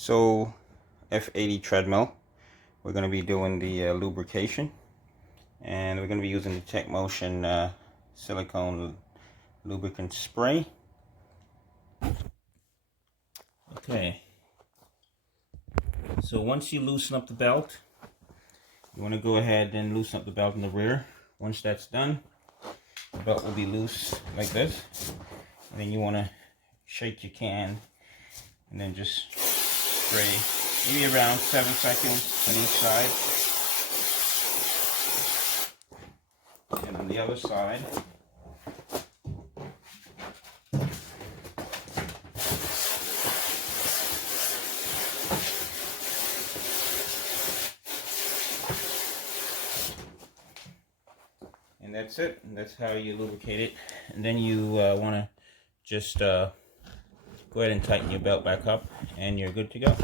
So F80 treadmill, we're going to be doing the lubrication, and we're going to be using the Techmotion silicone lubricant spray. Okay, so once you loosen up the belt, you want to go ahead and loosen up the belt in the rear. Once that's done, the belt will be loose like this, and then you want to shake your can and then just spray maybe around 7 seconds on each side. And on the other side, and that's it. And that's how you lubricate it. And then you want to just go ahead and tighten your belt back up, and you're good to go.